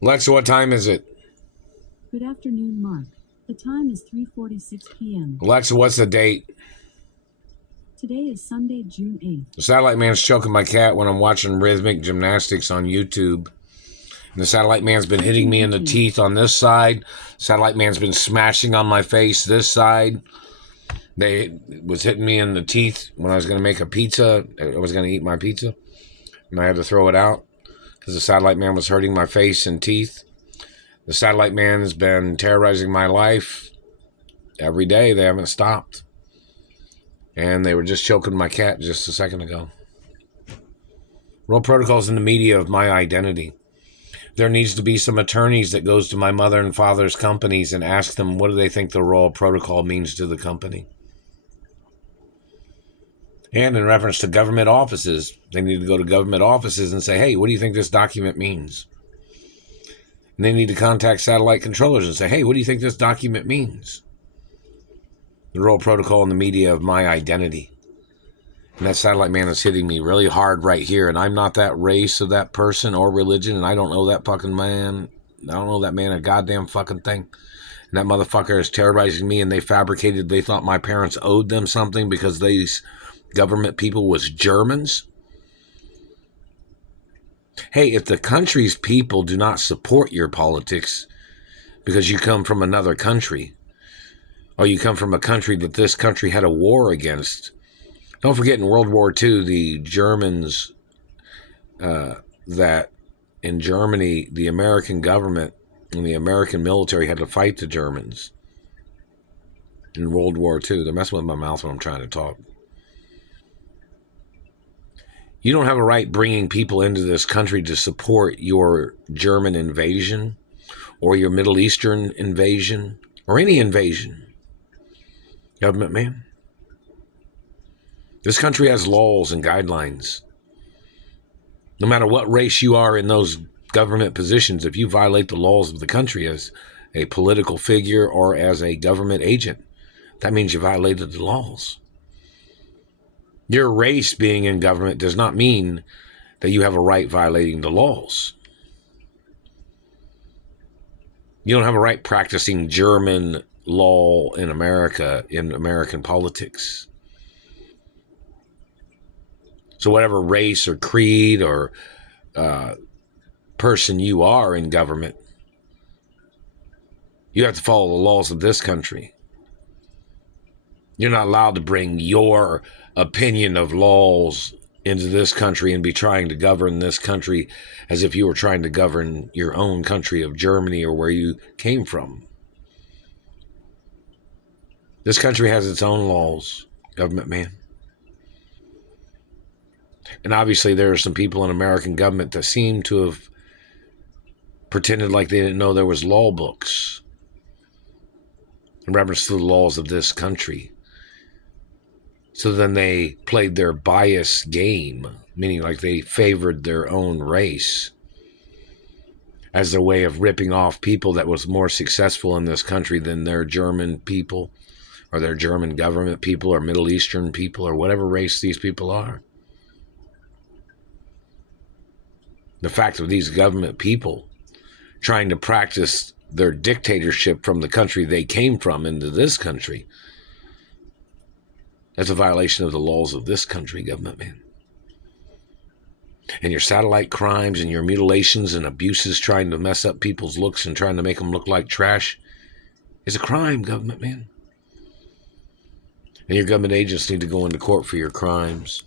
Alexa, what time is it? Good afternoon, Mark. The time is 3:46 p.m. Alexa, what's the date? Today is Sunday, June 8th. The satellite man's choking my cat when I'm watching rhythmic gymnastics on YouTube. And the satellite man's been hitting me in the teeth on this side. Satellite man's been smashing on my face this side. They was hitting me in the teeth when I was going to make a pizza. I was going to eat my pizza. And I had to throw it out because the satellite man was hurting my face and teeth. The satellite man has been terrorizing my life every day. They haven't stopped. And they were just choking my cat just a second ago. Role protocols in the media of my identity. There needs to be some attorneys that goes to my mother and father's companies and ask them what do they think the royal protocol means to the company. And in reference to government offices, they need to go to government offices and say, hey, what do you think this document means? And they need to contact satellite controllers and say, hey, what do you think this document means? The royal protocol in the media of my identity. And that satellite man is hitting me really hard right here. And I'm not that race of that person or religion. And I don't know that fucking man. I don't know that man a goddamn fucking thing. And that motherfucker is terrorizing me. And they thought my parents owed them something because these government people was Germans. Hey, if the country's people do not support your politics because you come from another country, or you come from a country that this country had a war against. Don't forget in World War II, the Germans, that in Germany, the American government and the American military had to fight the Germans in World War II. They're messing with my mouth when I'm trying to talk. You don't have a right bringing people into this country to support your German invasion or your Middle Eastern invasion or any invasion. Government man. This country has laws and guidelines. No matter what race you are in those government positions, if you violate the laws of the country as a political figure or as a government agent, that means you violated the laws. Your race being in government does not mean that you have a right violating the laws. You don't have a right practicing German law in America, in American politics. So whatever race or creed or person you are in government, you have to follow the laws of this country. You're not allowed to bring your opinion of laws into this country and be trying to govern this country as if you were trying to govern your own country of Germany or where you came from. This country has its own laws, government man. And obviously there are some people in American government that seem to have pretended like they didn't know there was law books in reference to the laws of this country. So then they played their bias game, meaning like they favored their own race as a way of ripping off people that was more successful in this country than their German people or their German government people or Middle Eastern people or whatever race these people are. The fact of these government people trying to practice their dictatorship from the country they came from into this country, that's a violation of the laws of this country, government man. And your satellite crimes and your mutilations and abuses trying to mess up people's looks and trying to make them look like trash is a crime, government man. And your government agents need to go into court for your crimes.